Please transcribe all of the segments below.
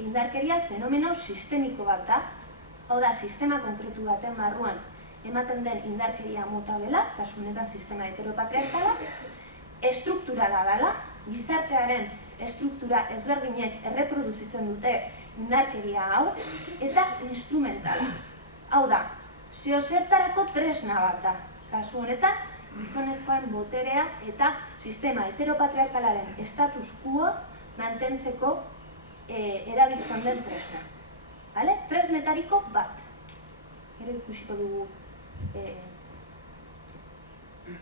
indarkeria fenomeno sistemiko bat da, hau da, sistema konkretu baten barruan ematen den indarkeria mota dela, kasu honetan sistema heteropatriarkala, estrukturala dela, gizartearen estruktura ezberdinek erreproduzitzen dute indarkeria hau, eta instrumentala. Hau da, zeozertarako tresna bat da, kasu honetan, gizonezkoen boterea eta sistema heteropatriarkalaren status quo mantentzeko erabiltzen den tresna. Tresnetariko bat. Gero ikusiko dugu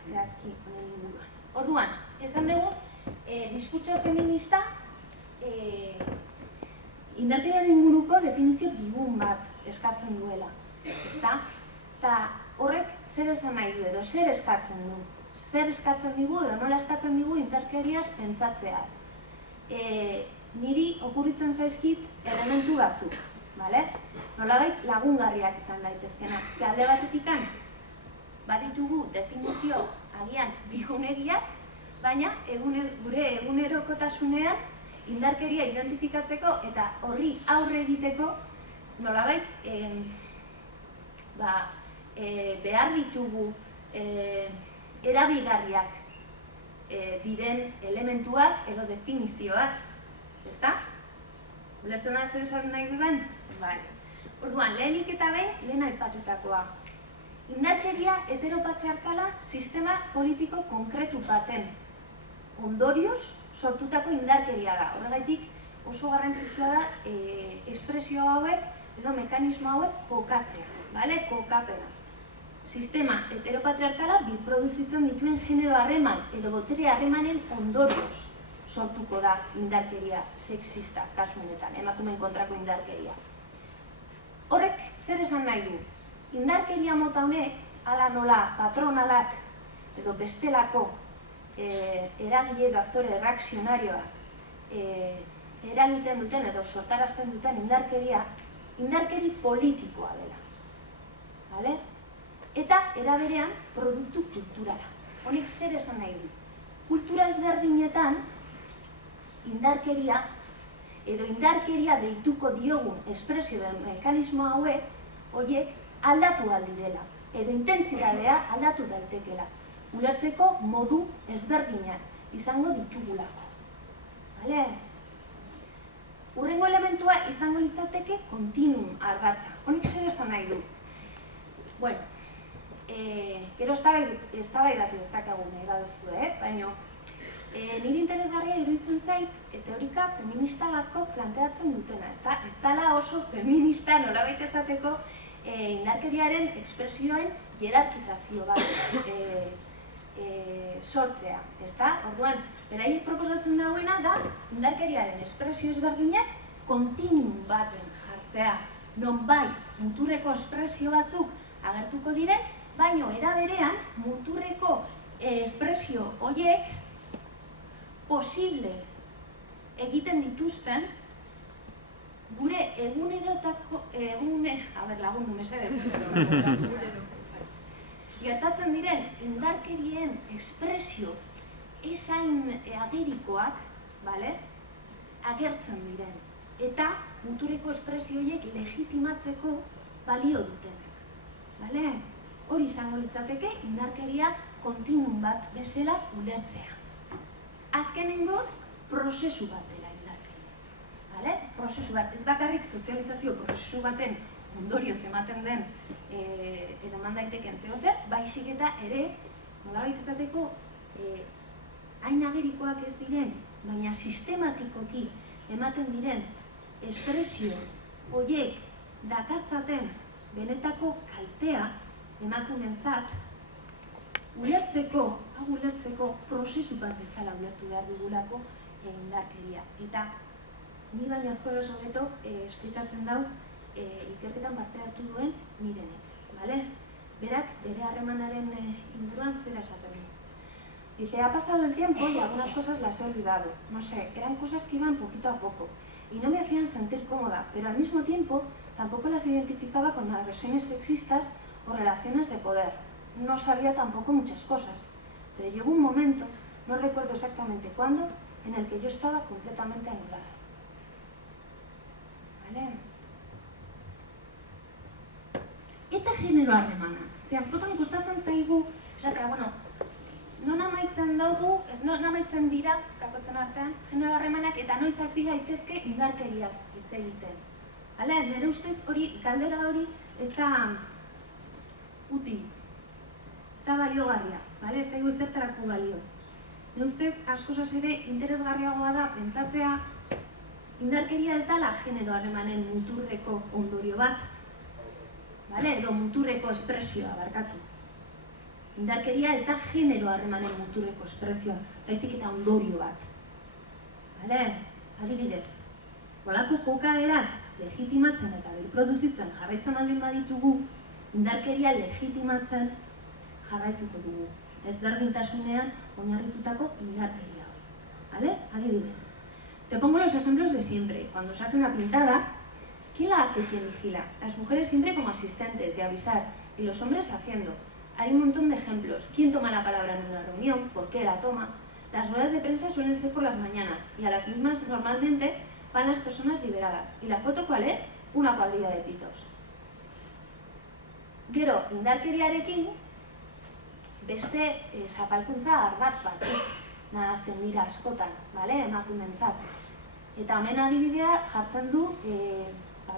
zehazki honen inguruan. Orduan, esan dugu, diskurtso feminista indarkeriaren inguruko definizio bigun bat eskatzen duela. Eta horrek zer esan nahi du edo zer eskatzen du? Zer eskatzen digu edo nola eskatzen digu indarkeriaz pentsatzeaz? Niri okurritzen zaizkit elementu batzuk, nolabait lagungarriak izan daitezkenak. Ze alde batetikan, baditugu definizio agian bigunegiak, baina gure egunerokotasunean indarkeria identifikatzeko eta horri aurre egiteko nolabait behar ditugu erabilgarriak diren elementuak edo definizioak, ezta? Ulertzen da zer esan nahi dudan? Orduan, lehenik eta behin, lehen aipatutakoa. Indarkeria heteropatriarkala sistema politiko konkretu baten ondorioz sortutako indarkeria da. Horregaitik oso garrantzitsua da espresio hauek edo mekanismo hauek kokatzea, kokapena. Sistema heteropatriarkala biproduzitzen dituen genero harreman edo botere harremanen ondorioz sortuko da indarkeria sexista, kasu honetan, emakumeen kontrako indarkeria. Horrek zer esan nahi du? Indarkeria mota honek, hala nola patronalak edo bestelako eragile aktore erreakzionarioak eragiten duten edo sortarazten duten indarkeri politikoa dela. Eta eraberean produktu kulturala. Honek zer esan nahi du? Kultura ezberdinetan indarkeria edo indarkeria deituko diogun espresio den mekanismo horiek aldatu aldi dela, edo intentzidadea aldatu daitekela. Ulertzeko modu ezberdinak izango ditugulako. Hurrengo elementua izango litzateke kontinuum ardatza. Honek zer esan nahi du? Gero eztabaidatu dezakegu nahi baduzu, baina niri interesgarria iruditzen zait teorika feminista askok planteatzen dutena. Ez dela oso feminista nolabait esateko indarkeriaren ekspresioen jerarkizazio bat sortzea. Orduan, beraiek proposatzen dagoena da indarkeriaren espresio ezberdinak kontinuum baten jartzea. Non bai muturreko espresio batzuk agertuko diren, baina era berean muturreko espresio horiek posible egiten dituzten gure egunerotako lagundu mesedez. Gertatzen diren indarkerien ekspresio esain agerikoak, agertzen diren. Eta muturreko espresio horiek legitimatzeko balio dutenak. Hori izango litzateke indarkeria kontinuum bat bezala ulertzea. Azkenengoz, prozesu bat dela indarkeria. Prozesu bat, ez bakarrik sozializazio prozesu baten ondorioz ematen den edo eman daiteken zehozer, baizik eta ere, nolabait esateko, hain agerikoak ez diren, baina sistematikoki ematen diren espresio horiek dakartzaten benetako kaltea emakumeentzat ulertzeko prozesu bat bezala ulertu behar dugulako indarkeria. Eta ni baino askoro hobeto esplikatzen dau ikerketan parte hartu duen Mirenek. Berak bere harremanaren inguruan zera esaten du. Dice, ha pasado el tiempo y algunas cosas las he olvidado. No sé, eran cosas que iban poquito a poco y no me hacían sentir cómoda, pero al mismo tiempo tampoco las identificaba con agresiones sexistas o relaciones de poder. No sabía tampoco muchas cosas, pero llegó un momento, no recuerdo exactamente cuándo, en el que yo estaba completamente anulada. Eta genero harremana. Ze askotan gustatzen zaigu, esatea, bueno, non amaitzen dugu, non amaitzen dira, kakotzen artean, genero harremanak eta noiz hasi gaitezke indarkeriaz hitz egiten. Nire ustez hori, galdera hori, ez da util, ez da baliogarria, ez da zertarako balio. Nire ustez, askozaz ere interesgarriagoa da pentsatzea indarkeria ez dela genero harremanen muturreko ondorio bat, edo muturreko espresioa barkatu. Indarkeria ez da genero harremanen muturreko espresioa, baizik eta ondorio bat. Adibidez, holako jokaerak legitimatzen eta berproduzitzen jarraitzen baldin baditugu, indarkeria legitimatzen jarraituko dugu. Ezberdintasunean oinarritutako indarkeria hori. Adibidez. Te pongo los ejemplos de siempre. Cuando se hace una pintada, ¿quién la hace y quién vigila? Las mujeres siempre como asistentes de avisar y los hombres haciendo. Hay un montón de ejemplos. ¿Quién toma la palabra en una reunión? ¿Por qué la toma? Las ruedas de prensa suelen ser por las mañanas y a las mismas normalmente van las personas liberadas. ¿Y la foto cuál es? Una cuadrilla de pitos. Gero, indarkeriarekin, beste zapalkuntza ardatz bat nahazten dira askotan, emakumeentzat. Eta honen adibidea jartzen du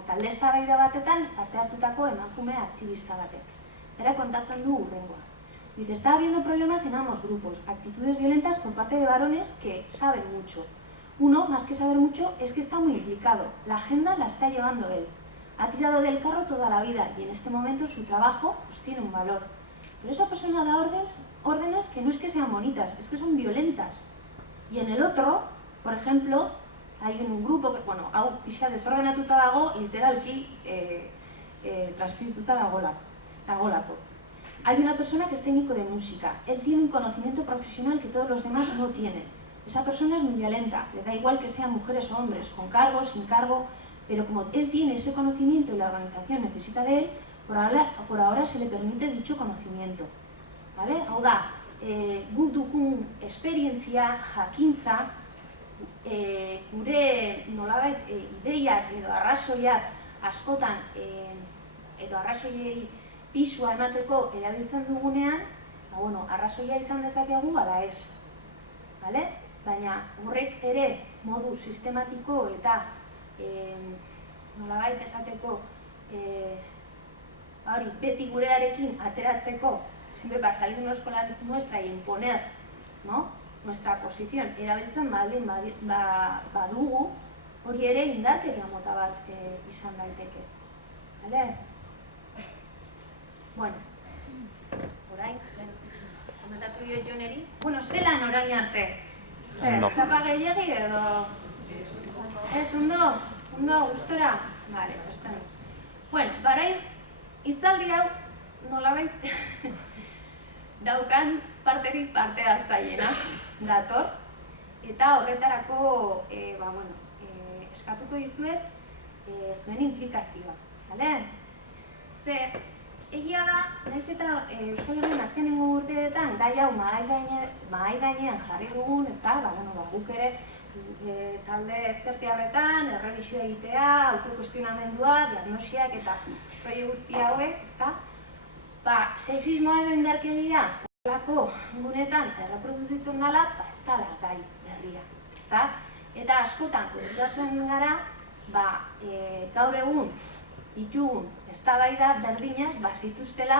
talde eztabaida batetan parte hartutako emakume aktivista batek. Bera kontatzen du hurrengoa. Dice, está habiendo problemas en ambos grupos, actitudes violentas por parte de varones que saben mucho. Uno, más que saber mucho, es que está muy implicado. La agenda la está llevando él. Ha tirado del carro toda la vida y en este momento su trabajo pues, tiene un valor. Pero esa persona da órdenes que no es que sean bonitas, es que son violentas. Y en el otro, por ejemplo, hay un grupo que, bueno, hau pixka desordenatuta dago, literalki transkriptuta dagolako. Hay una persona que es técnico de música. Él tiene un conocimiento profesional que todos los demás no tienen. Esa persona es muy violenta, le da igual que sean mujeres o hombres, con cargo, sin cargo, pero como él tiene ese conocimiento y la organización necesita de él, por ahora se le permite dicho conocimiento. Hau da, guk dugun esperientzia, jakintza, gure nolabait ideiak edo arrazoiak askotan edo arrazoiei pisua emateko erabiltzen dugunean, arrazoia izan dezakegu ala ez. Baina horrek ere modu sistematiko eta nolabait esateko beti gurearekin ateratzeko, siempre para salirnos con la nuestra y imponer nuestra posición, erabiltzen baldin badugu, hori ere indarkeria mota bat izan daiteke. Bueno, orain, komentatu dio Joneri. Zelan orain arte? Zapa gehiagi edo? Ez, ondo, gustora? Bale, bastante. Bueno, orain, hitzaldi hau nolabait daukan parterik parte hartzaileena dator, eta horretarako eskatuko dizuet zuen implikazioa. Ze, egia da, nahiz eta Euskal Herrian azkenengo urteetan gai hau mahai gainean jarri dugun, guk ere talde ezkertiarretan, errebisioa egitea, autokuestionamendua, diagnosiak eta proiektu guzti hauek, sexismoa edo indarkeria horrelako gunetan erreproduzitzen dela, ez dela gai berria. Eta askotan konturatzen gara, gaur egun ditugun eztabaida berdinak bazituztela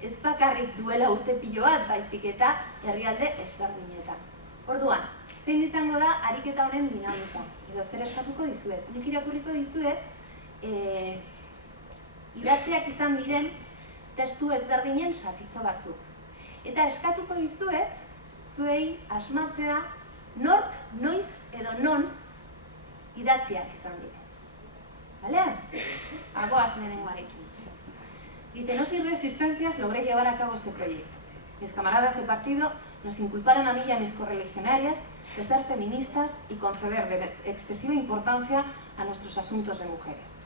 ez bakarrik duela urte pilo bat, baizik eta herrialde ezberdinetan. Orduan, zein izango da ariketa honen dinamika, edo zer eskatuko dizuet. Nik irakurriko dizuet, idatziak izan diren testu ezberdinen zatitzo batzuk. Eta eskatuko dizuet, zuei asmatzea nork, noiz edo non idatziak izan diren. Hagoaz lehenengoarekin. Dice, no sin resistencias logré llevar a cabo este proyecto. Mis camaradas de partido nos inculparon a mí y a mis correligionarias de ser feministas y conceder de excesiva importancia a nuestros asuntos de mujeres.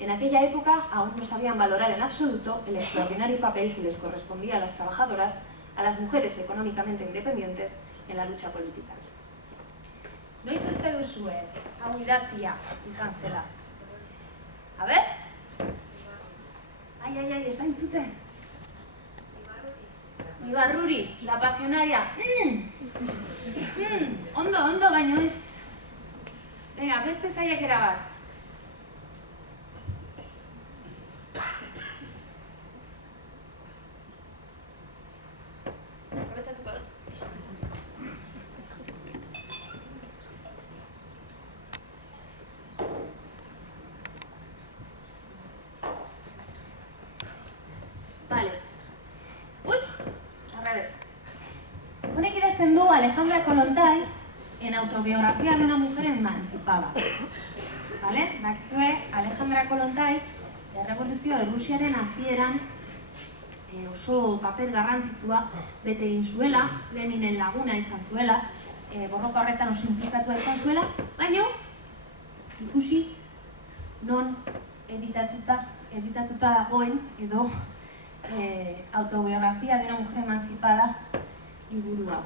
En aquella época aún no sabían valorar en absoluto el extraordinario papel que les correspondía a las trabajadoras, a las mujeres económicamente independientes en la lucha política. Noiz uste duzue, hau idatzia izan zela? A ber? Ai, ez da entzuten. Ibarruri, la pasionaria. Ondo, baino ez. Venga, beste saiakera bat. Aprobetxatuko dut. Vale. Al revés. Honek idazten du Alejandra Kollontai en autobiografía de una mujer emancipada. Vale? Bakizue, Alejandra Kollontai errevoluzio Errusiaren hasieran oso paper garrantzitsua bete egin zuela, Leninen laguna izan zuela, borroka horretan oso implikatua izan zuela, baina ikusi non editatuta dagoen edo autobiografía de una mujer emancipada liburu hau.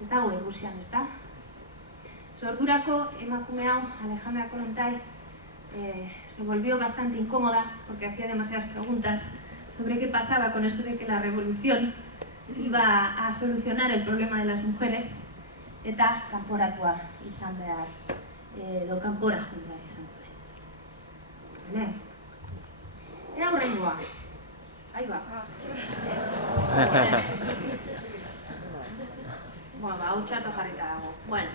Ez dago Errusian, ez da? Ordurako emakume hau, Alejandra Kollontai, se volvió bastante incómoda porque hacía demasiadas preguntas sobre qué pasaba con eso de que la revolución iba a solucionar el problema de las mujeres, eta kanporatua izan behar, edo kanpora joan behar izan zuen. Era hurrengoa. Ahí va. Hau txarto jarrita dago. Bueno.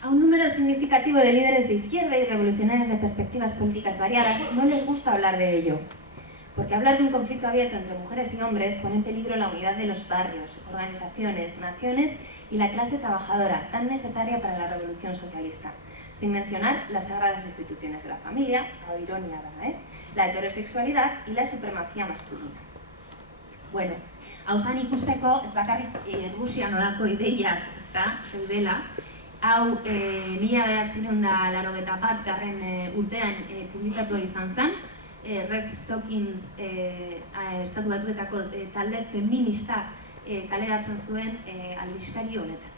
A un número significativo de líderes de izquierda y revolucionarios de perspectivas políticas variadas no les gusta hablar de ello, porque hablar de un conflicto abierto entre mujeres y hombres pone en peligro la unidad de los barrios, organizaciones, naciones y la clase trabajadora, tan necesaria para la revolución socialista, sin mencionar las sagradas instituciones de la familia, o ironía, la heterosexualidad y la supremacía masculina. Bueno, hausan ikusteko ez bakarrik Errusian olako ideiak zeudela, hau 1981 urtean publikatua izan zen, Red Stockings Estatu Batuetako talde feminista kaleratzen zuen aldizkari honetan.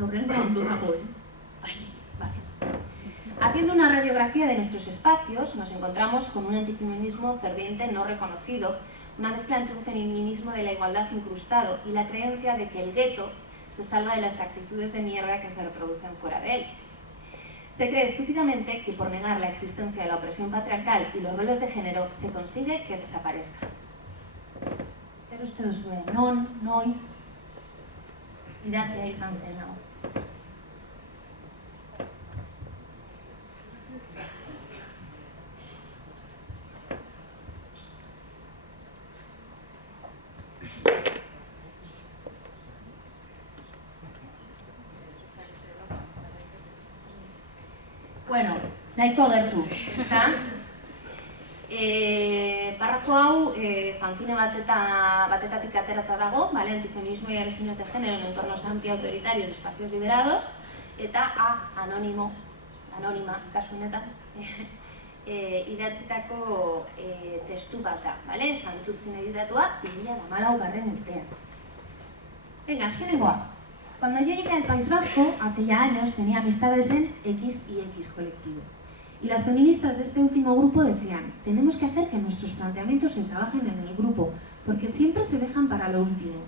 Aurrengo ondo dagoen. Haciendo una radiografía de nuestros espacios, nos encontramos con un antifeminismo ferviente no reconocido, una mezcla entre un feminismo de la igualdad incrustado y la creencia de que el gueto se salva de las actitudes de mierda que se reproducen fuera de él. Se cree estúpidamente que por negar la existencia de la opresión patriarcal y los roles de género se consigue que desaparezca. Zer uste duzue, noiz, idatzia izan zen hau. Bueno, nahiko gertu, ezta? Parrafo hau fanzine batetatik aterata dago, antifeminismo y agresiones de género en entornos antiautoritarios y espacios liberados, eta anónima, kasu honetan, idatzitako testu bat da, Santurtzin editatua 2014 urtean. Venga, azkenengoa. Cuando yo llegué al País Vasco, hace ya años, tenía amistades en X y X colectivo. Y las feministas de este último grupo decían, tenemos que hacer que nuestros planteamientos se trabajen en el grupo, porque siempre se dejan para lo último.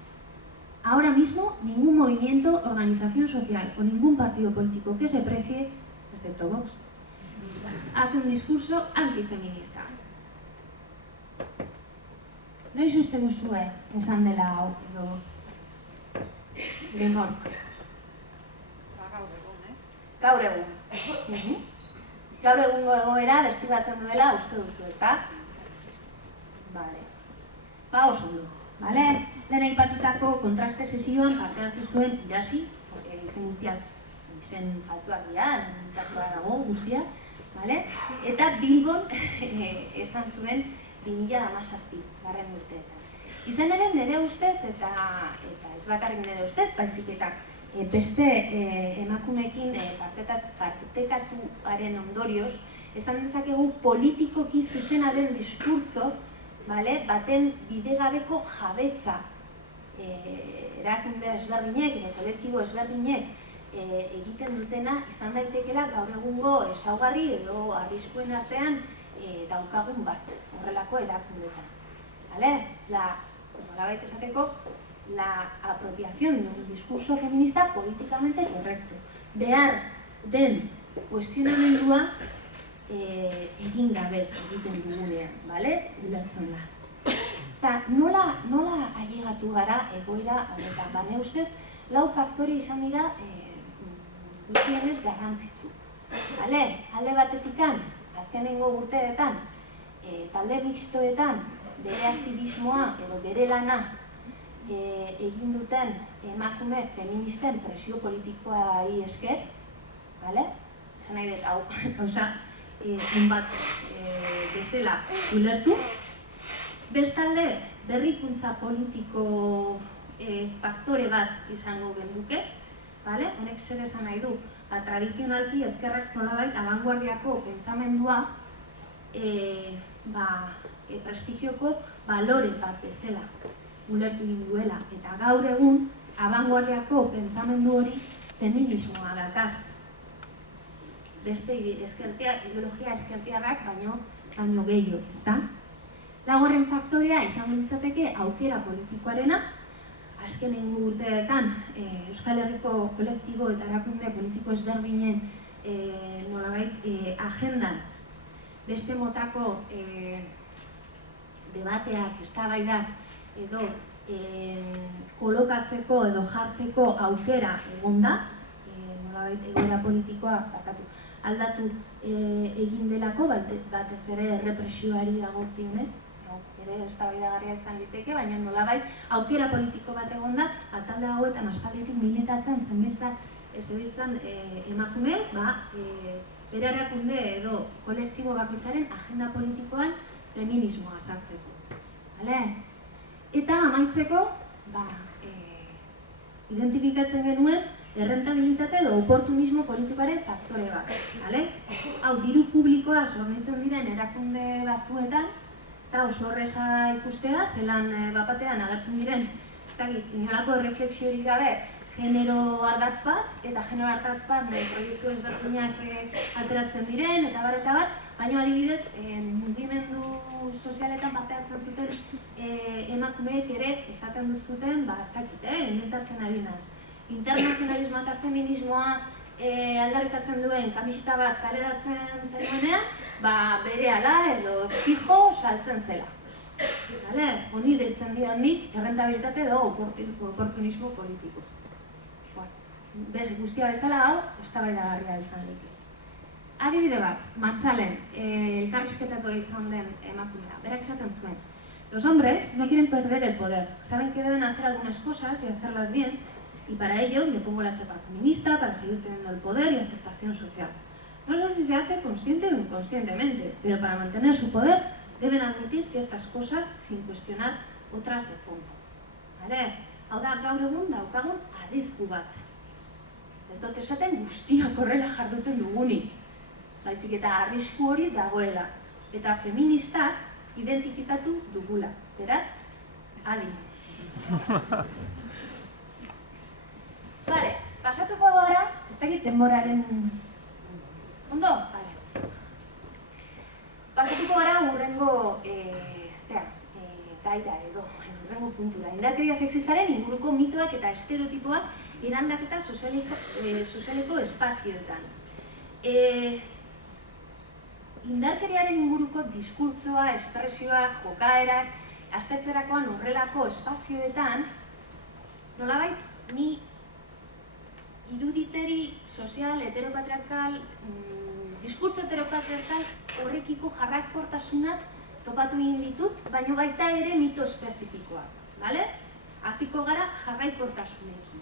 Ahora mismo, ningún movimiento, organización social o ningún partido político que se precie, excepto Vox, hace un discurso antifeminista. Noiz uste duzue esan dela hau edo Lenork. Gaur egun. Gaur egungo egoera deskribatzen duela uste duzu, ezta? Bale. Oso ondo. Lehen aipatutako kontraste sesioan parte hartu zuen irasi, izen guztiak izen faltzuak dira, nintzatua dago guztia, eta Bilbon esan zuen 2017 garren urteetan. Izan ere nire ustez, eta ez bakarrik nire ustez, baizik eta beste emakumeekin partekatuaren ondorioz, esan dezakegu politikoki zuzena den diskurtso, baten bidegabeko jabetza erakunde ezberdinek, kolektibo ezberdinek egiten dutena izan daitekela gaur egungo ezaugarri edo arriskuen artean daukagun bat, horrelako erakundetan. Nolabait esateko, la apropiación de un discurso feminista políticamente correcto. Behar den kuestionamendua egin gabe egiten dugunean, ulertzen da. Eta nola ailegatu gara egoera honetan? Bane ustez, lau faktore izan dira gutxienez garrantzitsu. Alde batetikan, azkenengo urteetan, talde mixtoetan, bere aktivismoa edo bere lana egin duten emakume feministen presio politikoari esker, esan nahi dut, hau, gauza, bat bezala ulertu. Bestalde, berrikuntza politiko faktore bat izango genduke, honek zer esan nahi du, tradizionalki ezkerrak nolabait abanguardiako pentsamendua prestigioko balore bat bezala ulertu egin duela, eta gaur egun abanguardiako pentsamendu hori feminismoa dakar. Beste ideologia eskertiarrak baino gehiago, ezta? Laugarren faktorea izango litzateke aukera politikoarena, azkenengo urteetan Euskal Herriko kolektibo eta erakunde politiko ezberdinen nolabait agendan beste motako debateak, eztabaidak edo kolokatzeko edo jartzeko aukera egonda, nolabait egoera politikoa aldatu egin delako, batez ere errepresioari dagokionez, ere eztabaidagarria izan liteke, baina nolabait aukera politiko bat egonda, talde hauetan aspalditik militatzen zebiltzan emakumeek, bere erakunde edo kolektibo bakoitzaren agenda politikoan feminismoa sartzeko. Eta amaitzeko, identifikatzen genuen errentabilitate edo oportunismo politikoaren faktore bat. Hau, diru publikoa hornitzen diren erakunde batzuetan, eta oso horreza ikustea, zelan bapatean agertzen diren, inolako erreflexiorik gabe, genero ardatz bat, eta genero ardatz bat proiektu ezberdinak ateratzen diren, eta bar, baina adibidez, mugimendu sozialetan parte hartzen zuten emakumeek ere esaten duzuten, inventatzen ari naz. Internazionalismoa eta feminismoa aldarrikatzen duen kamiseta bat kaleratzen zenuenean, berehala edo fijo saltzen zela. Honi deitzen dian nik errentabilitate edo oportunismo politiko. Guztia bezala hau, eztabaidagarria izan leke. Adibide bat, Matzalen, elkarrizketatu izan den emakumea, berak esaten zuen. Los hombres no quieren perder el poder, saben que deben hacer algunas cosas y hacerlas bien, y para ello le pongo la chapa feminista para seguir teniendo el poder y aceptación social. No sé si se hace consciente o inconscientemente, pero para mantener su poder deben admitir ciertas cosas sin cuestionar otras de fondo. Hau da, gaur egun daukagun arrisku bat. Ez dut esaten guztiak horrela jarduten dugunik. Baizik eta arrisku hori dagoela. Eta feministak identifikatu dugula. Beraz, adi. Pasatuko gara, ez dakit denboraren... Ondo? Pasatuko gara hurrengo gaira edo, hurrengo puntura. Indarkeria sexistaren inguruko mitoak eta estereotipoak eraldaketa sozialeko espazioetan. Indarkeriaren inguruko diskurtsoa, espresioa, jokaerak, aztertzerakoan horrelako espazioetan, nolabait ni iruditeri sozial, heteropatriarkal, diskurtso heteropatriarkal horrekiko jarraikortasunak topatu egin ditut, baina baita ere mito espezifikoak. Hasiko gara jarraikortasunekin.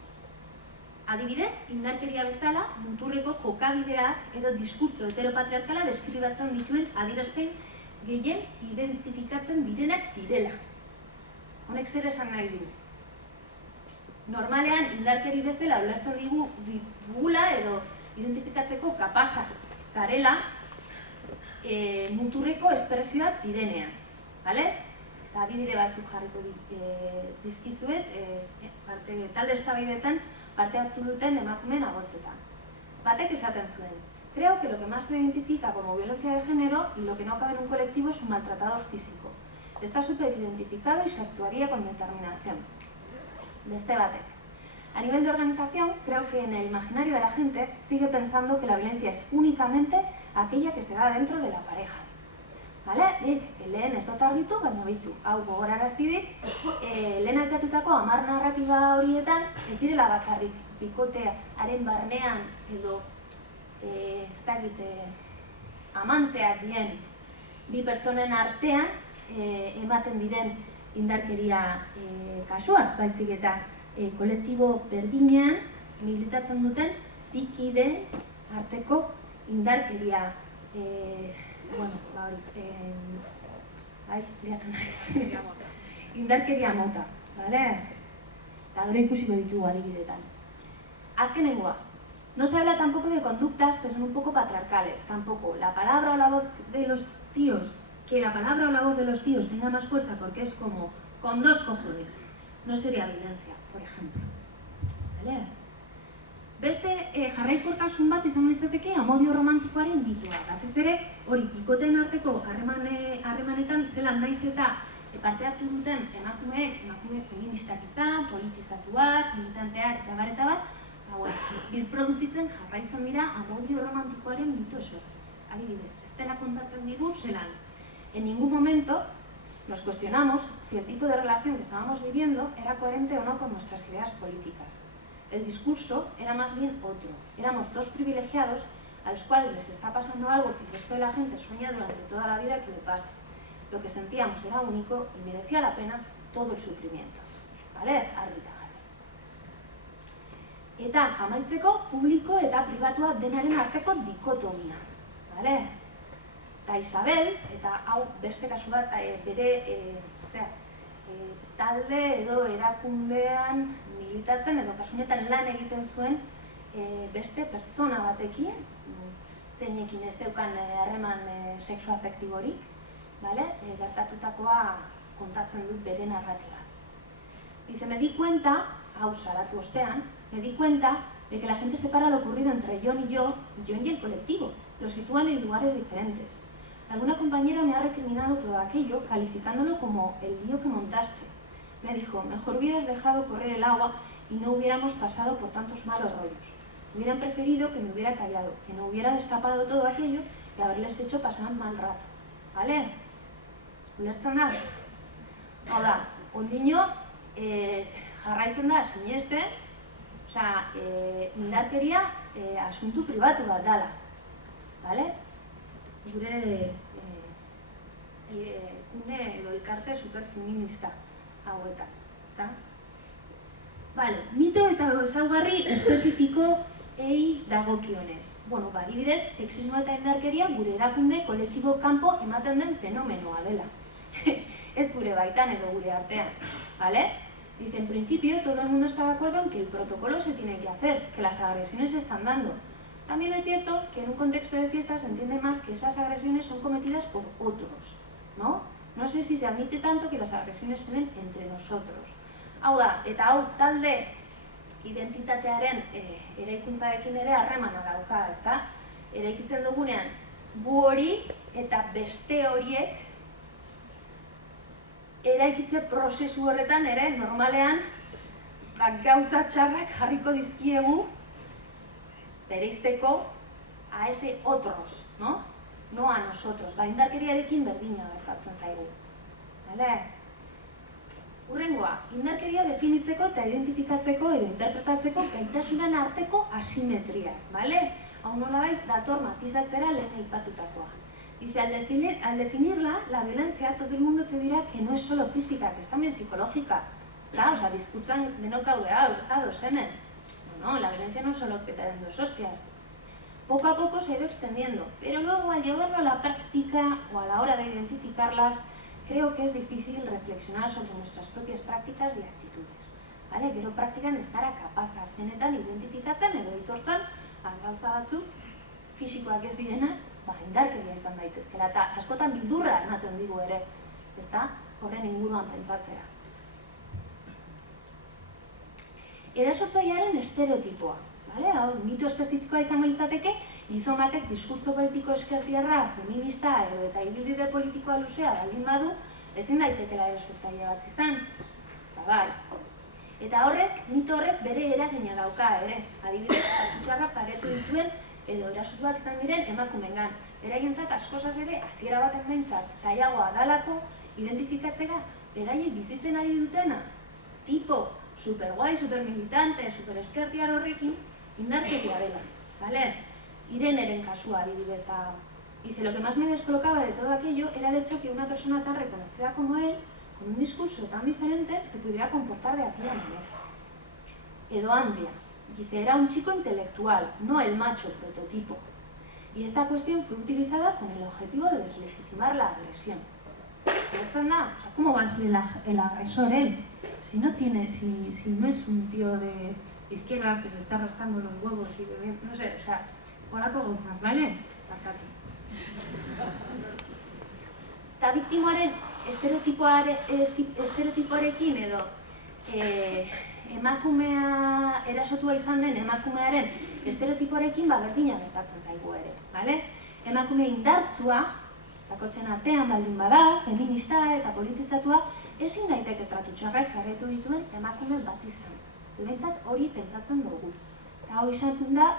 Adibidez, indarkeria bezala, muturreko jokabideak edo diskurtso heteropatriarkala deskribatzen dituen adierazpen gehien identifikatzen direnak direla. Honek zer esan nahi du? Normalean, indarkeri bezala ulertzen dugula edo identifikatzeko kapazak garela muturreko espresioak direnean. Adibide batzuk jarriko dizkizuet, talde eztabaidetan parte hartu duten emakumeen agotzetan. Batek esaten zuen: creo que lo que más se identifica como violencia de género y lo que no cabe en un colectivo es un maltratador físico. Está superidentificado y se actuaría con determinación. Beste batek: a nivel de organización, creo que en el imaginario de la gente sigue pensando que la violencia es únicamente aquella que se da dentro de la pareja. Vale? Nik lehen ez dut argitu, baina bitu, hau gogorarazti dit, lehen aipatutako 10 narratiba horietan ez direla bakarrik bikotearen barnean edo ez dakit amanteak dien bi pertsonen artean ematen diren indarkeria kasuak, baizik eta kolektibo berdinean militatzen duten bikide arteko indarkeria indarkeria mota, bale? Eta gero ikusiko ditugu adibidetan. Azkenengoa, no se habla tampoco de conductas que son un poco patriarcales, tampoco la palabra o la voz de los tíos, que la palabra o la voz de los tíos tenga más fuerza porque es como con 2 cojones, no sería violencia, por ejemplo. Vale? Beste jarraikortasun bat izango litzateke amodio romantikoaren bitua. Batez ere, hori bikoteen arteko harremanetan zelan naiz eta parte hartu duten emakume feministak izan, politizatuak, militanteak eta bat, birproduzitzen jarraitzen dira amodio romantikoaren bitu esor. Adibidez, ez dela kontatzen digu zelan. En ningún momento nos cuestionamos si el tipo de relación que estábamos viviendo era coherente o no con nuestras ideas políticas. El discurso era más bien otro. Éramos 2 privilegiados a los cuales les está pasando algo que el resto de la gente sueña durante toda la vida que le pase. Lo que sentíamos era único y merecía la pena todo el sufrimiento. ¿Vale? Argita garbi. Eta amaitzeko publiko eta pribatua denaren arteko dikotomia. ¿Vale? Eta Isabel, eta hau beste kasu bat bere talde edo erakundean militatzen edo kasunetan lan egiten zuen beste pertsona batekin, zeinekin ez deukan harreman sexoafektiborik, gertatutakoa kontatzen dut bere narratiba. Dice, me di cuenta, hau salatu ostean, me di cuenta de que la gente separa lo ocurrido entre Jon y yo y el colectivo, lo sitúan en lugares diferentes. Alguna compañera me ha recriminado todo aquello, calificándolo como el lío que montaste. Me dijo, mejor hubieras dejado correr el agua y no hubiéramos pasado por tantos malos rollos. Hubieran preferido que me hubiera callado, que no hubiera destapado todo aquello y haberles hecho pasar un mal rato. ¿Vale? Ulertzen da? Hau da, ondino jarraitzen da sinesten, indarkeria asuntu pribatu bat dala. ¿Vale? Gure edo elkarte superfeminista hauetan. Vale, mito eta ezaugarri espezifikoei dagokionez. Bueno, adibidez, sexismo eta indarkeria gure erakunde kolektibo kanpo ematen den fenomenoa dela. Ez gure baitan edo gure artean, ¿vale? Dice, en principio, todo el mundo está de acuerdo en que el protocolo se tiene que hacer, que las agresiones se están dando. También es cierto que en un contexto de fiesta se entiende más que esas agresiones son cometidas por otros, ¿no? No sé si se admite tanto que las agresiones se den entre nosotros. Hau da, eta hau talde identitatearen eraikuntzarekin ere harremana dauka, ezta? Eraikitzen dugunean, gu hori eta beste horiek eraikitze prozesu horretan ere normalean gauza txarrak jarriko dizkiegu bereizteko a ese otros, ¿no? No a nosotros. Indarkeriarekin berdina gertatzen zaigu. Vale? Urrengoa, indarkeria definitzeko eta identifikatzeko edo interpretatzeko gaitasunen arteko asimetria, ¿vale? Hau nolabait dator matizatzera lehen aipatutakoa. Dice, al definirla, la violencia, todo el mundo te dirá que no es solo física, que es también psicológica. ¿Está? O sea, discutan denok ados hemen. No, la violencia no es solo que te den 2 hostias. Poco a poco se ha ido extendiendo, pero luego al llevarlo a la práctica o a la hora de identificarlas, creo que es difícil reflexionar sobre nuestras propias prácticas y actitudes. ¿Vale? Gero praktikan ez gara kapazak benetan identifikatzen edo itortzen gauza batzuk fisikoak ez direnak, indarkeria izan daitezkela eta askotan bildurra ematen digu ere, ezta? Horren inguruan pentsatzea. erasotzailearen estereotipoa. Mito espezifikoa izango litzateke, gizon batek diskurtso politiko eskertiarra, feminista edo eta ibilbide politikoa luzea baldin badu, ezin daitekela erasotzaile bat izan. Eta mito horrek bere eragina dauka ere. Adibidez, kartutxarra paretu dituen edo erasotuak izan diren emakumengan. Beraientzat askozaz ere, hasiera baten behintzat, saiagoa dalako, identifikatzea, beraiek bizitzen ari dutena, tipo superguai, supermilitante, supereskertiar horrekin, indarkeria dela. Ireneren kasua, adibidez, dice, lo que más me descolocaba de todo aquello era el hecho que una persona tan reconocida como él, con un discurso tan diferente, se pudiera comportar de aquella manera. Edo Andrea, dice, era un chico intelectual, no el macho prototipo. Y esta cuestión fue utilizada con el objetivo de deslegitimar la agresión. ¿Cómo va a ser el agresor él? Si no es un tío de izquierdas que se está rascando los huevos y no sé, holako gauzak, ¿vale? Barkatu. Eta biktimaren estereotipoarekin edo emakumea erasotua izan den emakumearen estereotipoarekin berdina gertatzen zaigu ere, bale? Emakume indartsua, bakotzen artean baldin bada, feminista eta politizatua, ezin daiteke tratu txarrak jarraitu dituen emakume bat izan. Behintzat hori pentsatzen dugu. Eta hau izan da,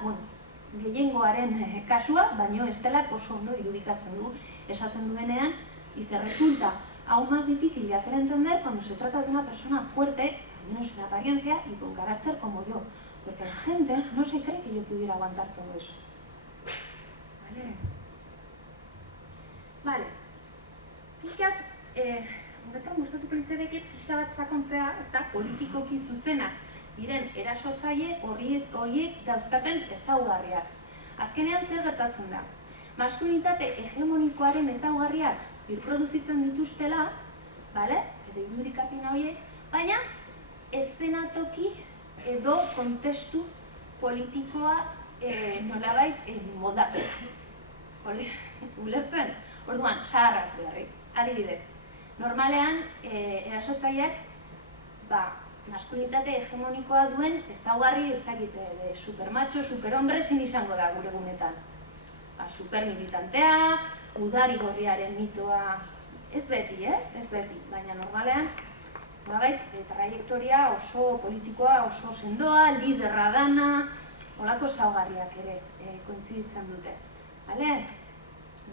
gehiengoaren kasua, baino estelak oso ondo irudikatzen du, esaten duenean, dice, resulta aún más difícil de hacer entender cuando se trata de una persona fuerte, al menos en apariencia, y con carácter como yo, porque la gente no se cree que yo pudiera aguantar todo eso. Vale. Pixkat, horretan gustatuko litzateke pixka bat sakontzea, ez da, politikoki zuzenak diren erasotzaile horiek dauzkaten ezaugarriak. Azkenean zer gertatzen da? Maskulinitate hegemonikoaren ezaugarriak birproduzitzen dituztela, edo irudikapena horiek, baina eszenatoki edo kontestu politikoa nolabait modatu. Ulertzen? Orduan, zaharrak beharrik. Adibidez, normalean erasotzaileak maskulinitate hegemonikoa duen ezaugarri ez dakite supermacho, superhombre zein izango da gure gunetan. Supermilitantea, udari gorriaren mitoa, ez beti, baina normalean, traiektoria oso politikoa, oso sendoa, liderra dana, holako ezaugarriak ere kointziditzen dute.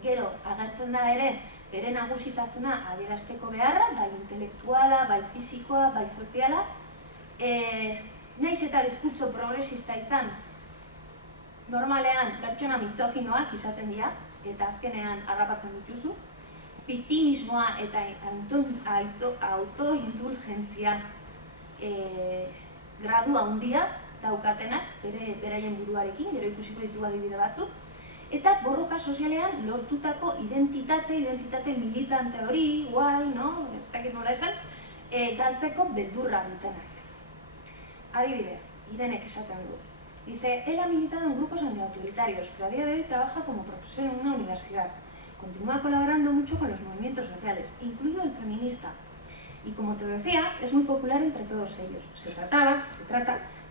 Gero, agertzen da ere, bere nagusitasuna adierazteko beharra, bai intelektuala, bai fisikoa, bai soziala, nahiz eta diskurtso progresista izan, normalean pertsona misoginoak izaten dira, eta azkenean harrapatzen dituzu, biktimismoa eta autoindulgentzia gradu handia daukatenak, beraien buruarekin, gero ikusiko ditugu adibide batzuk, eta borroka sozialean lortutako identitate militante hori, guai, ez dakit nola esan, galtzeko beldurra dutenak. Adibidez, Irenek esaten du. Dice, él ha militado en grupos antiautoritarios, pero a día de hoy trabaja como profesor en una universidad. Continúa colaborando mucho con los movimientos sociales, incluido el feminista. Y como te decía, es muy popular entre todos ellos. Se trata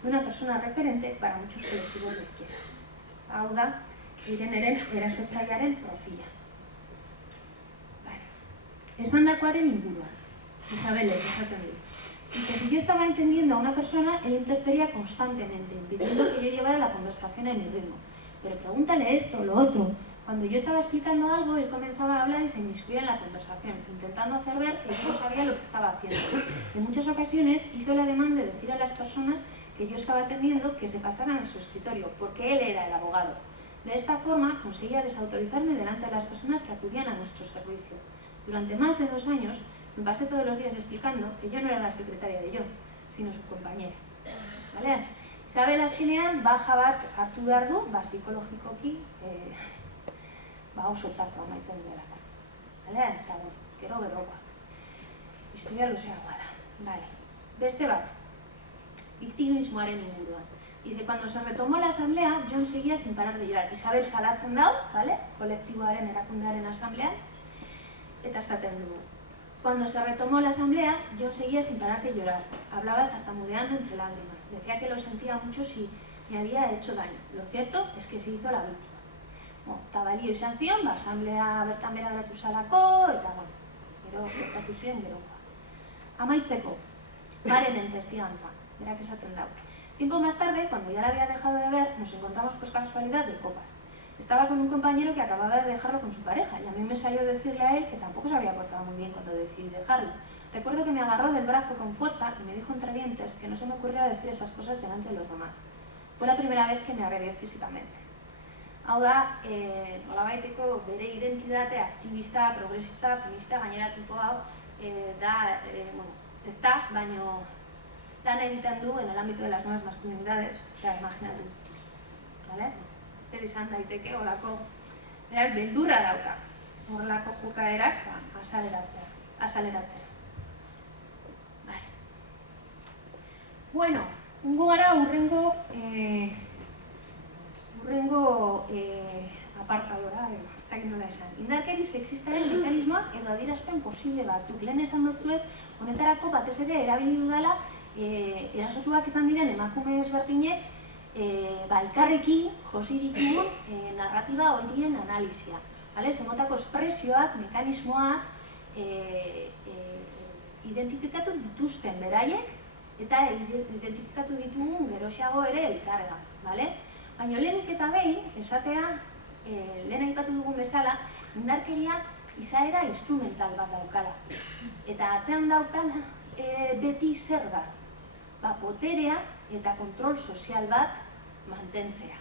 de una persona referente para muchos colectivos de izquierda. Hau da, Ireneren erasotzailearen profila. Esandakoaren inguruan, Isabelek esaten du. Y que si yo estaba entendiendo a una persona, él interfería constantemente, impidiendo que yo llevara la conversación en mi ritmo. Pero pregúntale esto, lo otro. Cuando yo estaba explicando algo, él comenzaba a hablar y se inmiscuía en la conversación, intentando hacer ver que yo no sabía lo que estaba haciendo. En muchas ocasiones hizo el ademán de decir a las personas que yo estaba atendiendo que se pasaran a su escritorio, porque él era el abogado. De esta forma, conseguía desautorizarme delante de las personas que acudían a nuestro servicio. Durante más de 2 años, me pasé todos los días explicando que yo no era la secretaria de yo, sino su compañera. Isabel azkenean, baja bat hartu behar du, psikologikoki, oso txartu amaitzen dela. Eta gero berrokoa. Historia luzeagoa da. Beste bat, biktimismoaren inguruan. Dice, cuando se retomó la asamblea, John seguía sin parar de llorar. Isabel salatzen dau, kolektiboaren erakundearen asamblean, eta esaten dugu. Cuando se retomó la asamblea, John seguía sin parar de llorar. Hablaba tartamudeando entre lágrimas. decía que lo sentía mucho si me había hecho daño. Lo cierto es que se hizo la víctima. Eta balio izan zion, asamblea bertan bera beratu zalako, eta gero bertatu ziren gerokoa. Amaitzeko, Marenen testigantza, berak esaten dau. Tiempo más tarde, cuando ya la había dejado de ver, nos encontramos por casualidad de copas. Estaba con un compañero que acababa de dejarlo con su pareja, y a mí me salió decirle a él que tampoco se había portado muy bien cuando decidí dejarlo. Recuerdo que me agarró del brazo con fuerza y me dijo entre dientes que no se me ocurriera decir esas cosas delante de los demás. Fue la primera vez que me agredió físicamente. Hau da, nolabaiteko bere identitate aktivista, progresista, feminista, gainera tipo hau, da, ez da, baino lan egiten du en el ámbito de las nuevas masculinidades, imaginatu, vale? Zer izan daiteke, holako, berak beldurra dauka, horrelako jokaerak azaleratzea. Vale. Bueno, ungo gara urrengo apartadora, ez dakit nola esan. Indarkeri sexistaren mekanismoak edo adierazpen posible batzuk. Lehen esan dutzuet, honetarako batez ere erabili dudala erasotuak izan diren emakume ezberdinek elkarrekin josi ditugun narratiba horien analizia. Zemotako espresioak, mekanismoak identifikatu dituzten beraiek eta identifikatu ditugun geroxeago ere elkarregaz. Baina lehenik eta behin, esatea, lehen aipatu dugun bezala, indarkeria izaera instrumental bat daukala. Eta atzean daukana beti zer da? Boterea eta kontrol sozial bat mantentzea.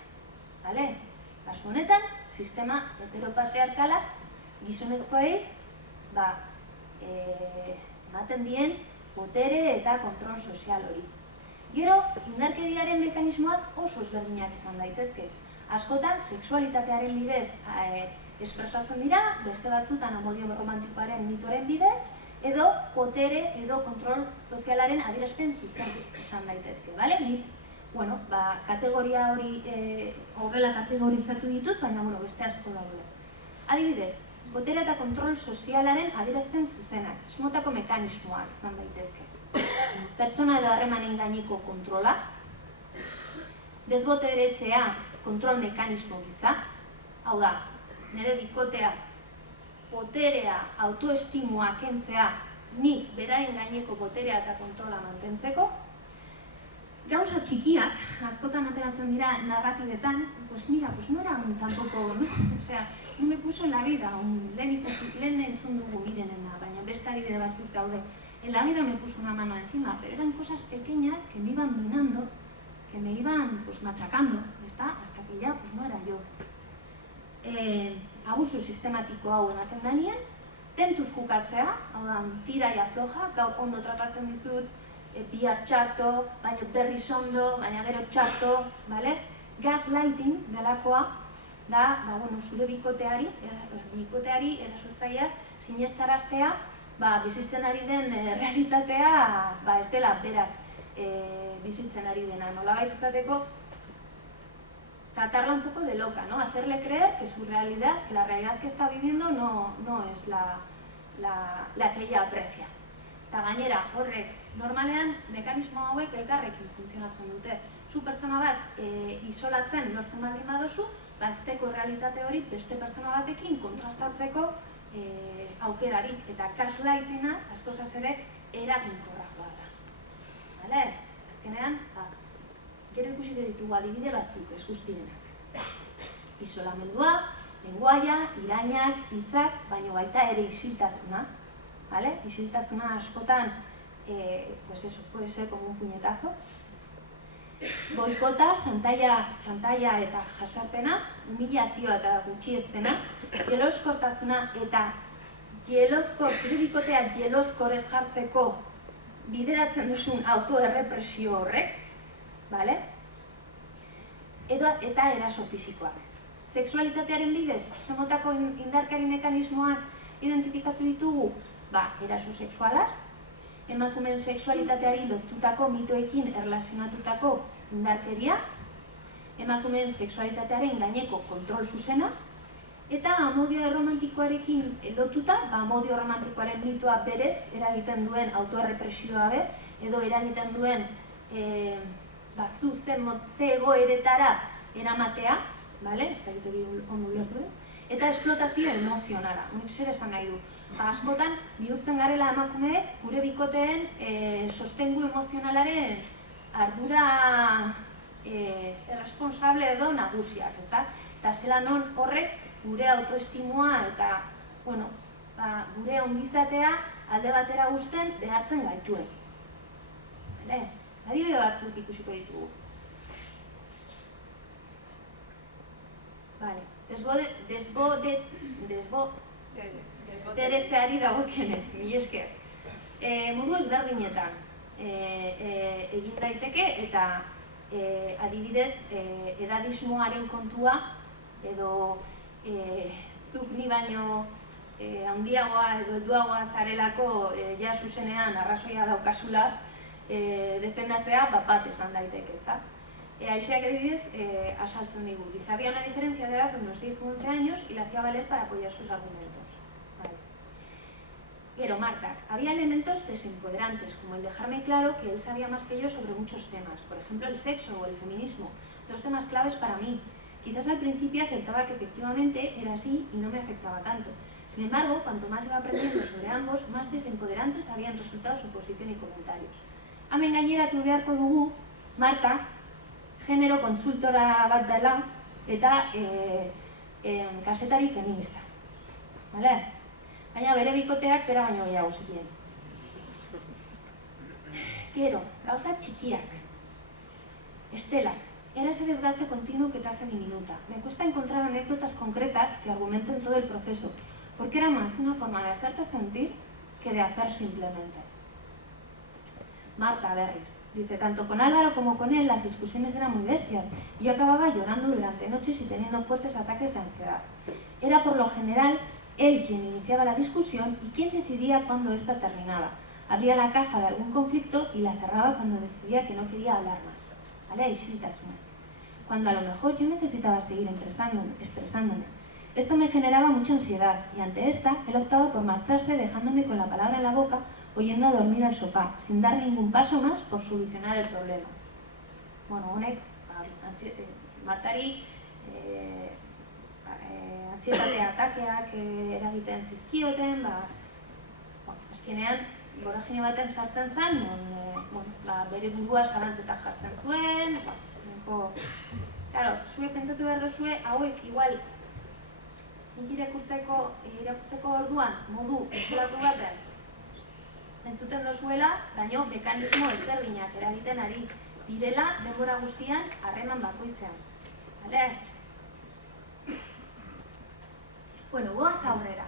Kasu honetan, sistema heteropatriarkalak gizonezkoei ematen dien botere eta kontrol sozial hori. Gero, indarkeriaren mekanismoak oso ezberdinak izan daitezke. Askotan, sexualitatearen bidez espresatzen dira, beste batzutan amodio romantikoaren mitoren bidez, edo botere edo kontrol sozialaren adierazpen zuzen izan daitezke. Kategoria hori horrela kategorizatu ditut, baina beste asko daude. Adibidez, botere eta kontrol sozialaren adierazpen zuzenak, esmotako mekanismoak izan daitezke. Pertsona edo harremanen gaineko kontrola, desboteretzea kontrol mekanismo giza, hau da, nire bikotea, boterea, autoestimua kentzea, nik beraren gaineko boterea eta kontrola mantentzeko. Gauza txikiak, askotan ateratzen dira narratibetan, mira, no era tampoco, no me puso en la vida, lehen entzun dugu Mirenena, baina beste adibide batzuk daude. En la vida me puso una mano encima, pero eran cosas pequeñas que me iban minando, que me iban machacando, hasta que ya no era yo. Abuso sistematiko hau ematen danean, tentuz jukatzea, hau da, tira y afloja, gaur ondo tratatzen dizut, bihar txarto, baina berriz ondo, baina gero txarto, gaslighting delakoa, da, zure bikoteari erasotzaileak sinestaraztea, bizitzen ari den realitatea ez dela berak bizitzen ari dena. Nolabait izateko, tratarla un poco de loca, hacerle creer que su realidad, que la realidad que está viviendo no es la que ella aprecia. Eta gainera, horrek, normalean, mekanismo hauek elkarrekin funtzionatzen dute. Zu pertsona bat isolatzen lortzen baldin baduzu, azteko realitate hori beste pertsona batekin kontrastatzeko aukerarik, eta gaslightinga askozaz ere eraginkorragoa da. Azkenean, gero ikusiko ditugu adibide batzuk ez guztienak. Isolamendua, lenguaia, irainak, hitzak, baino baita ere isiltasuna. Isiltasuna askotan, puede ser como un puñetazo. Boikota, txantaia eta jasarpena, humilazioa eta gutxiestena, jeloskortasuna eta zure bikotea jeloskorez jartzeko bideratzen duzun autoerrepresio horrek, eta eraso fisikoak. Sexualitatearen bidez, zemotako indarkeri mekanismoak identifikatu ditugu, eraso sexualak, emakumeen sexualitateari lortutako mitoekin erlazionatutako indarkeria, emakumeen sexualitatearen gaineko kontrol zuzena, eta amodio erromantikoarekin lotuta, amodio erromantikoaren mitoa berez eragiten duen autoerrepresioa edo eragiten duen zu ze egoeretara eramatea, ez da egiteri ondo ulertu, eta esplotazio emozionala. Honek zer esan nahi du. Askotan, bihurtzen garela emakumeek gure bikoteen sostengu emozionalaren ardura erresponsable edo nagusiak, ezta? Eta zela non horrek gure autoestimua eta gure ongizatea alde batera uzten behartzen gaituen. Adibide batzuk ikusiko ditugu. Desboderetzeari dagokionez, mila esker. Modu ezberdinetan egin daiteke eta adibidez edadismoaren kontua edo zuk ni baino handiagoa edo helduagoa zarelako ja zuzenean arrazoia daukazula defendatzea bat esan daiteke, ezta? Aixeak adibidez asaltzen digu. Dice, había una diferencia de edad de unos 10 o 11 años y la hacía valer para apoyar sus argumentos. Pero Marta, había elementos desempoderantes, como el dejarme claro que él sabía más que yo sobre muchos temas, por ejemplo el sexo o el feminismo, dos temas claves para mí. Quizás al principio aceptaba que efectivamente era así y no me afectaba tanto. Sin embargo, cuanto más iba aprendiendo sobre ambos, más desempoderantes habían resultado su posición y comentarios. Hemen gaineratu beharko dugu, Marta, genero kontsultora bat dela eta kasetari feminista. Baina bere bikoteak bera baino gehiago zituen. Gero, gauza txikiak. Estelak, era ese desgaste continuo que te hace diminuta. Me cuesta encontrar anécdotas concretas que argumenten todo el proceso, porque era más una forma de hacerte sentir que de hacer simplemente. Marta Berris dice, tanto con Álvaro como con él las discusiones eran muy bestias y yo acababa llorando durante noches y teniendo fuertes ataques de ansiedad. Era por lo general él quien iniciaba la discusión y quien decidía cuándo ésta terminaba. Abría la caja de algún conflicto y la cerraba cuando decidía que no quería hablar más. Cuando a lo mejor yo necesitaba seguir expresándome. Esto me generaba mucha ansiedad y ante esta él optaba por marcharse dejándome con la palabra en la boca o yendo a dormir al sofá, sin dar ningún paso más por solucionar el problema. Honek, Martari ansietatea atakeak eragiten zizkioten, azkenean voragine baten sartzen zen, bere burua zarantzetan jartzen zuen, zuek pentsatu behar duzue, hauek igual nik irakurtzeko orduan modu isolatu baten entzuten dozuela, baino mekanismo ezberdinak eragiten ari direla denbora guztian harreman bakoitzean. Goaz aurrera.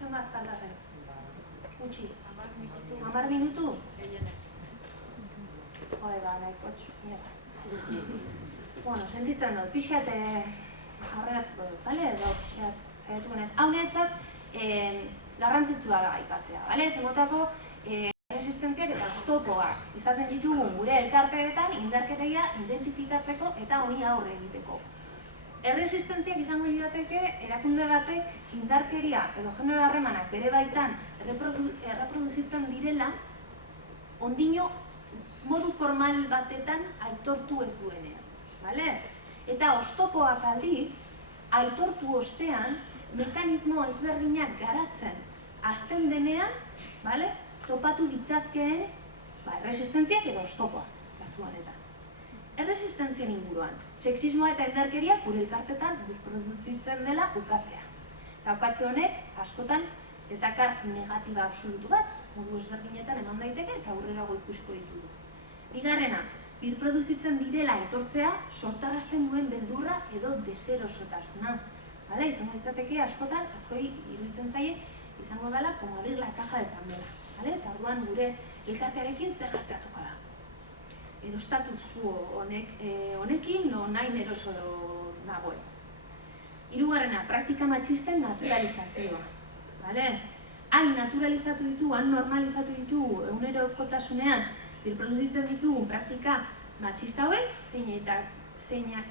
Zenbat falta zen? Gutxi. 10 minutu? Nahikotxu. Sentitzen dut, pixkat aurreratuko dut, edo pixkat saiatuko naiz. Hau niretzat garrantzitsua da aipatzea, zemotako resistentziak eta oztopoak izaten ditugun gure elkarteetan indarkeria identifikatzeko eta honi aurre egiteko. Erresistentziak izango lirateke erakunde batek indarkeria edo genero harremanak bere baitan erreproduzitzen direla ondino modu formal batetan aitortu ez duenean. Eta oztopoak aldiz, aitortu ostean, mekanismo ezberdinak garatzen hasten denean, topatu ditzazkeen erresistentziak edo oztopoak kasu honetan. Erresistentzien inguruan, sexismoa eta indarkeria gure elkartetan produzitzen dela ukatzea. Eta ukatze honek, askotan, ez dakar negatiba absolutu bat, modu ezberdinetan eman daiteke eta aurrerago ikusiko ditugu. Bigarrena, birproduzitzen direla aitortzea sortarazten duen beldurra edo deserosotasuna. Izango ditzateke askotan, azkoi iruditzen zaie, izango dela, como abrir la caja de Pandora. Eta orduan gure elkartearekin zer gertatuko da. Edo status quo honekin nahi neroso nagoen. Hirugarrena, praktika matxisten naturalizazioa. Hain naturalizatu ditugu, hain normalizatu ditugu egunerokotasunean birproduzitzen ditugu praktika matxista hauek, zeinak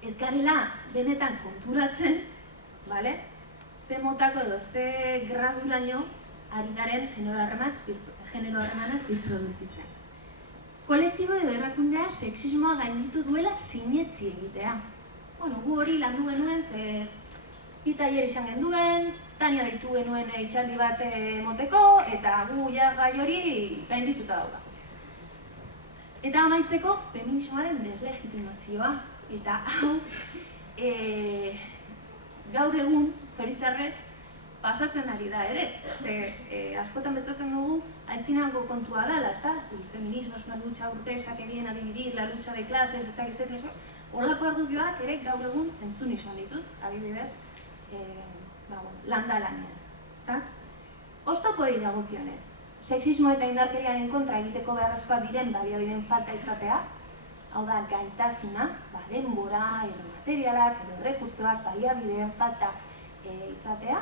ez garela benetan konturatzen, ze motako edo ze graduraino ari garen genero genero harremanak birproduzitzen. Kolektibo edo erakundea sexismoa gainditu duela sinetzi egitea. Gu hori landu genuen, ze bi tailer izan genduen, Tania ditu genuen itxaldi bat moteko, eta gu gai hori gaindituta dauka. Eta amaitzeko, feminismoaren deslegitimazioa. Eta hau, gaur egun, zoritzarrez, pasatzen ari da ere. Askotan betzaten dugu, aintzinako kontua dela, ezta? El feminismo es una lucha burguesa que viene a dividir la lucha de clases, eta gizetez, horrelako argudioak ere gaur egun entzun izan ditut, adibidez, landa lanean, ezta? Oztopoei dagokionez, sexismo eta indarkeriaren kontra egiteko beharrezkoak diren baliabideen falta izatea, hau da, gaitasuna, denbora, edo materialak, edo rekurtzoak, baliabideen falta izatea,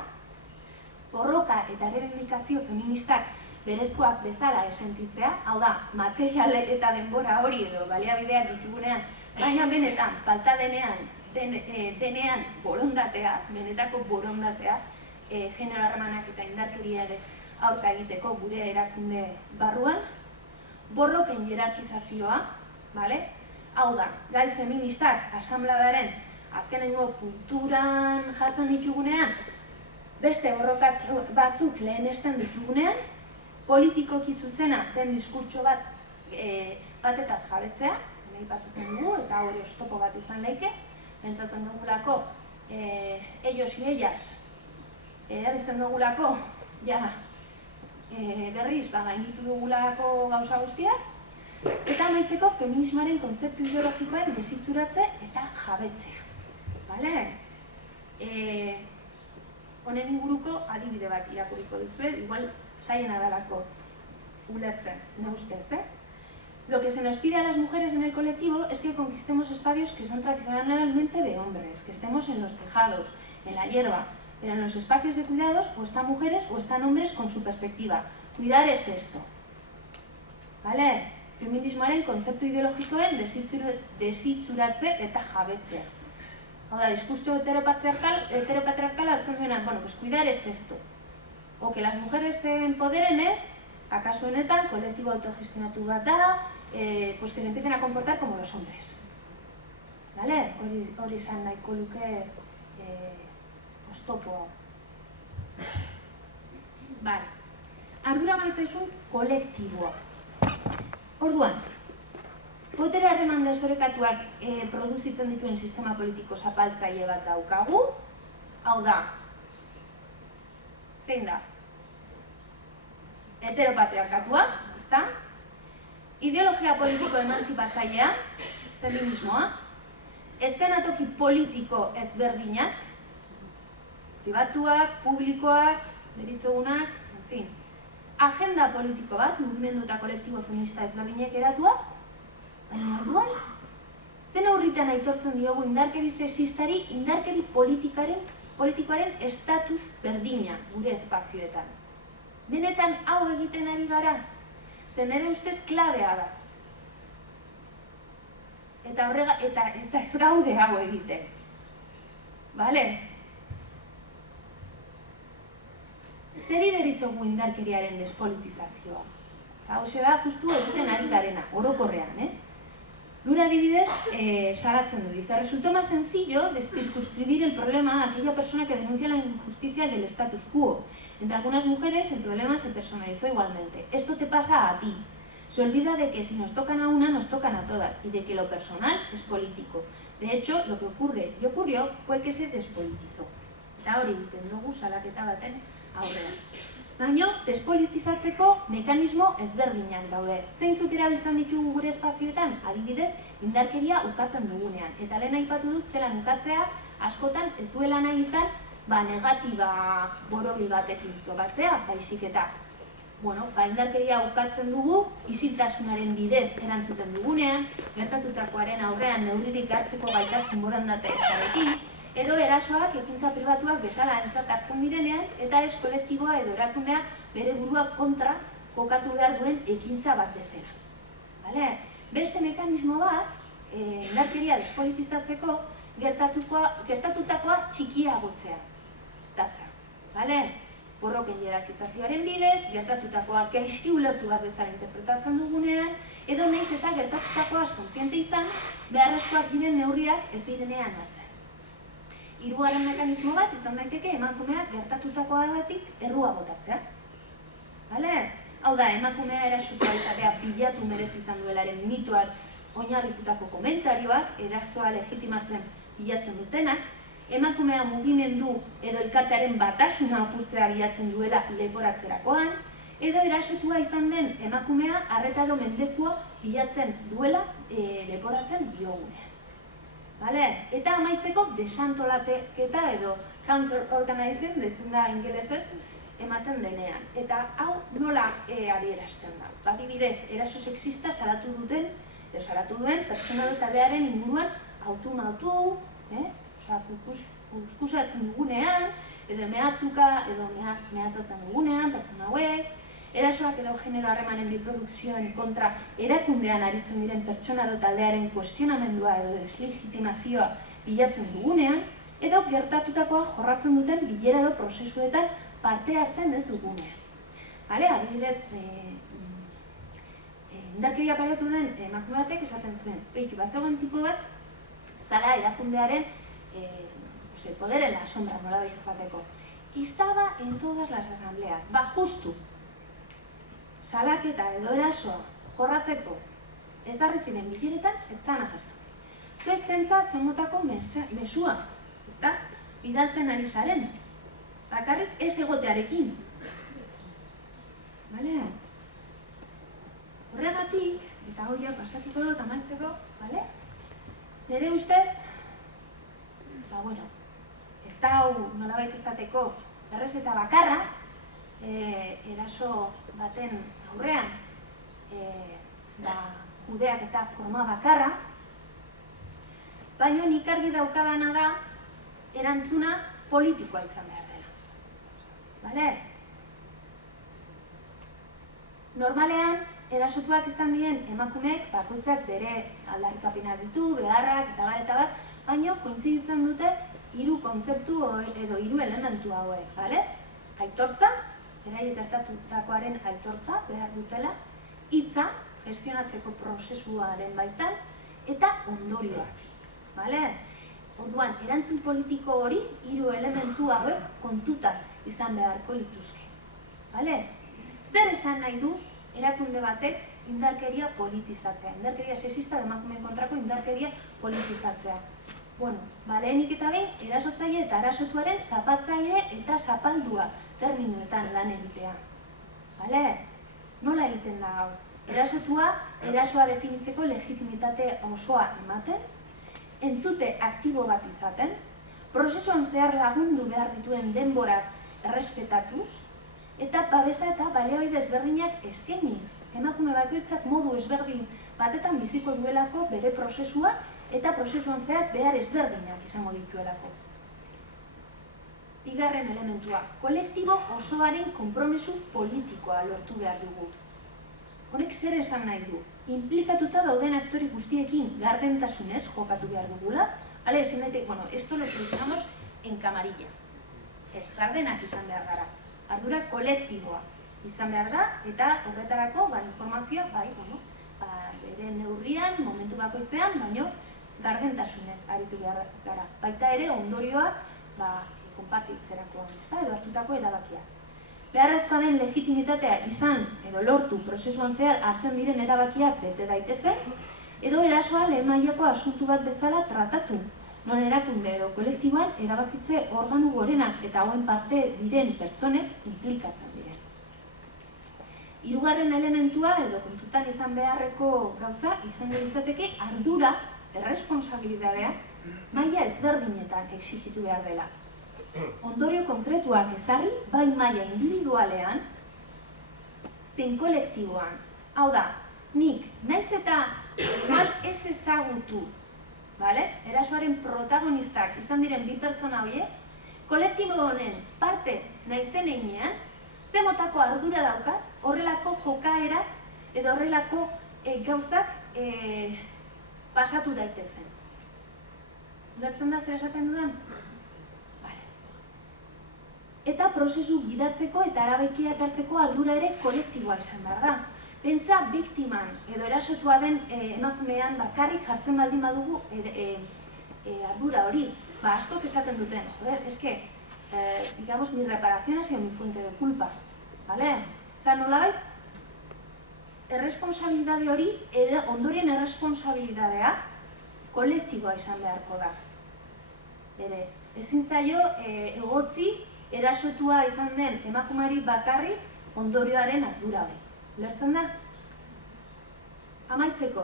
borroka eta errebindikazio feministak berezkoak bezala esentitzea, hau da, materiale eta denbora hori edo baliabideak ditugunean, baina benetan, falta denean borondatea, benetako borondatea, genero harremanak eta indarkeria ere aurka egiteko gure erakunde barruan, borroken hierarkizazioa, hau da, gai feministak asanbladaren azkenengo punturan jartzen ditugunean, beste borrokatz batzuk lehenesten ditugunean, politikoki zuzena den diskurtso batetaz jabetzea, aipatu zen dugu, eta hori oztopo bat izan leike, pentsatzen dugulako, ellos y ellas, erabiltzen dugulako, berriz, gainditu dugulako gauza guztiak, eta amaitzeko feminismoaren kontzeptu ideologikoen desitzuratze eta jabetzea. Honen inguruko adibide bat irakurriko duzu, igual saiena dalako ulertzen, ne ustez, Lo que se nos pide a las mujeres en el colectivo es que conquistemos espacios que son tradicionalmente de hombres, que estemos en los tejados, en la hierba, pero en los espacios de cuidados o están mujeres o están hombres con su perspectiva. Cuidar es esto. Feminismoaren kontzeptu ideologikoen desitzuratze eta jabetzea. Hau da, diskurtso heteropatriarkala hartzen duena, pues cuidar es esto. O que las mujeres se empoderen es, akaso honetan, kolektibo autogestionatu bat da, pues que se empiecen a comportar como los hombres. Hori izan nahiko luke oztopo hau. Arduragabetasun kolektiboa. Orduan, botere harreman desorekatuak produzitzen dituen sistema politiko zapaltzaile bat daukagu, hau da, zein da? Heteropatriarkatua, ezta? Ideologia politiko emantzipatzailea, feminismoa, eszenatoki politiko ezberdinak, pribatuak, publikoak, deritzogunak, en fin. Agenda politiko bat, mugimendu eta kolektibo feminista ezberdinek eratua, baina orduan, zen aurritan aitortzen diogu indarkeri sexistari, indarkeri politikoaren estatuz berdina gure espazioetan. Benetan hau egiten ari gara, zen ere ustez klabea da. Eta ez gaude hau egiten. Zeri deritzogu indarkeriaren despolitizazioa? Hauxe da, justu egiten ari garena, orokorrean, Lura adibidez, salatzen du, dice, resultó más sencillo descircunscribir el problema a aquella persona que denuncia la injusticia del status quo. Entre algunas mujeres el problema se personalizó igualmente. Esto te pasa a ti. Se olvida de que si nos tocan a una, nos tocan a todas, y de que lo personal es político. De hecho, lo que ocurre y ocurrió fue que se despolitizó. Eta hori egiten dugu salaketa baten aurrean. Baina, despolitizatzeko mekanismo ezberdinak daude. Zeintzuk erabiltzen ditugu gure espazioetan? Adibidez, indarkeria ukatzen dugunean. Eta lehen aipatu dut zelan ukatzea, askotan ez duela nahi izan, negatiba borobil batekin topatzea, baizik eta. Indarkeria ukatzen dugu, isiltasunaren bidez erantzuten dugunean, gertatutakoaren aurrean neurririk hartzeko gaitasun borondate ezarekin, edo erasoak ekintza pribatuak bezala entzat hartzen direnean, eta ez kolektiboa edo erakundea bere buruak kontra kokatu behar duen ekintza bat bezala. Beste mekanismo bat, indarkeria despolitizatzeko, gertatutakoa txikiagotzea datza. borroken hierarkizazioaren bidez, gertatutakoa gaizki ulertu bat bezala interpretatzen dugunean, edo nahiz eta gertatutakoaz kontziente izan, beharrezkoak diren neurriak ez direnean hartzen. Hirugarren mekanismo bat izan daiteke emakumeak gertatutakoagatik errua botatzea. Hau da, emakumea erasotua izatea bilatu merez izan duelaren mitoan oinarritutako komentarioak, erasoa legitimatzen bilatzen dutenak, emakumea mugimendu edo elkartearen batasuna apurtzea bilatzen duela leporatzerakoan, edo erasotua izan den emakumea arreta edo mendekua bilatzen duela leporatzen diogunean. Eta amaitzeko desantolaketa edo counter-organizing, deitzen da ingelesez, ematen denean. Eta hau nola adierazten da. Adibidez, eraso sexista salatu duen pertsona edo taldearen inguruan autu-mautu, kuskusatzen dugunean, edo mehatzuka, edo mehatzatzen dugunean, pertsona hauek, erasoak edo genero harremanen biprodukzioen kontra erakundean aritzen diren pertsona edo taldearen kuestionamendua edo deslegitimazioa bilatzen dugunean, edo gertatutakoa jorratzen duten bilera edo prozesuetan parte hartzen ez dugunean. Adibidez, indarkeria pairatu den emakume batek esaten zuen, bazegoen tipo bat, zala erakundearen poder en la sombra, nola behar izateko. Estaba en todas las asambleas, justu, salaketa edo erasoa jorratzeko ez darri ziren bileretan, ez zan agertu. Zuek pentsa zenmotako mesua, bidaltzen ari zaren, bakarrik ez egotearekin. Horregatik, eta hoia pasatuko dut amaitzeko, nire ustez, ez da hau nolabait izateko errezeta bakarra, eraso baten aurrean, kudeak eta forma bakarra, baina nik argi daukadana da erantzuna politikoa izan behar dela. Normalean, erasotuak izan diren emakumeek bakoitzak bere aldarrikapenak ditu, beharrak eta bat, baina kointziditzen dute hiru kontzeptu edo hiru elementu hauek, aitortza, beraiek gertatutakoaren aitortza behar dutela, hitza, gestionatzeko prozesuaren baitan, eta ondorioak. Orduan, erantzun politiko hori, hiru elementu hauek kontutan izan beharko lituzke. Zer esan nahi du erakunde batek indarkeria politizatzea, indarkeria sexista emakumeen kontrako indarkeria politizatzea. Lehenik eta behin, erasotzaile eta erasotuaren zapatzaile eta zapaldua terminoetan lan egitea. Nola egiten da hau? Erasoa definitzeko legitimitate osoa ematen, entzute aktibo bat izaten, prozesuan zehar lagundu behar dituen denborak errespetatuz, eta babesa eta baliabide ezberdinak eskainiz. Emakume bakoitzak modu ezberdin batetan biziko duelako bere prozesua eta prozesuan zehar behar ezberdinak izango dituelako. Bigarren elementua, kolektibo osoaren konpromesu politikoa lortu behar dugu. Honek zer esan nahi du? Implikatuta dauden aktore guztiekin gardentasunez jokatu behar dugula, ezin daite, esto lo solucionamos en camarilla. Ez, gardenak izan behar gara. Ardura kolektiboa izan behar da, eta horretarako informazioa, bere neurrian, momentu bakoitzean, baino gardentasunez aritu behar gara. Baita ere ondorioak konpartitzerakoan, edo hartutako erabakia. Beharrezkoa den legitimitatea izan edo lortu prozesuan zehar hartzen diren erabakiak bete daitezen, edo erasoa lehen mailako asuntu bat bezala tratatu, non erakunde edo kolektiboan erabakitze organu gorenak eta hauen parte diren pertsonek inplikatzen diren. Hirugarren elementua edo kontutan izan beharreko gauza izango litzateke ardura, erresponsabilitatea, maila ezberdinetan exigitu behar dela. Ondorio konkretuak ezarri, bai maila individualean, zein kolektiboan. Hau da, nik naiz eta mal ez ezagutu, erasoaren protagonistak izan diren bi pertsona horiek, kolektibo honen parte naizen einean, ze motako ardura daukat, horrelako jokaerak edo horrelako gauzak pasatu daitezen. Ulertzen da zer esaten dudan? eta prozesu gidatzeko eta erabakiak hartzeko ardura ere kolektiboa izan behar da. Pentsa, biktiman edo erasotua den emakumean bakarrik jartzen baldin badugu ardura hori. Askok esaten duten, joder, eske, digamos, mi reparación ha sido mi fuente de culpa. Vale? Osa, nolabait, erresponsabilidade hori, ondorien erresponsabilidadea kolektiboa izan beharko da. Ezin zaio egotzi erasotua izan den emakumeari bakarri ondorioaren ardura hori. Ulertzen da? Amaitzeko,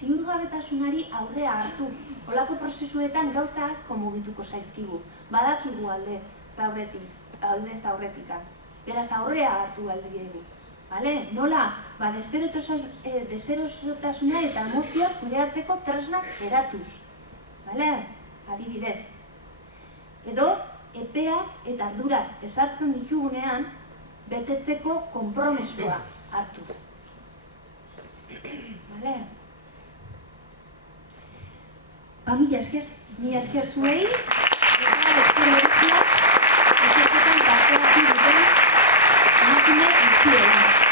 ziurgabetasunari aurrea hartu. Holako prozesuetan gauza asko mugituko zaizkigu. Badakigu alde zaurretika. Beraz, aurrea hartu alde dugu. Nola, deserosotasuna eta emozioak kudeatzeko tresnak eratuz. Adibidez. Edo, epeak eta ardurak esartzen ditugunean, betetzeko konpromesua hartuz. Mila esker zuei, eta esker bereziak, eserketan parte hartu duten emakume guztiei.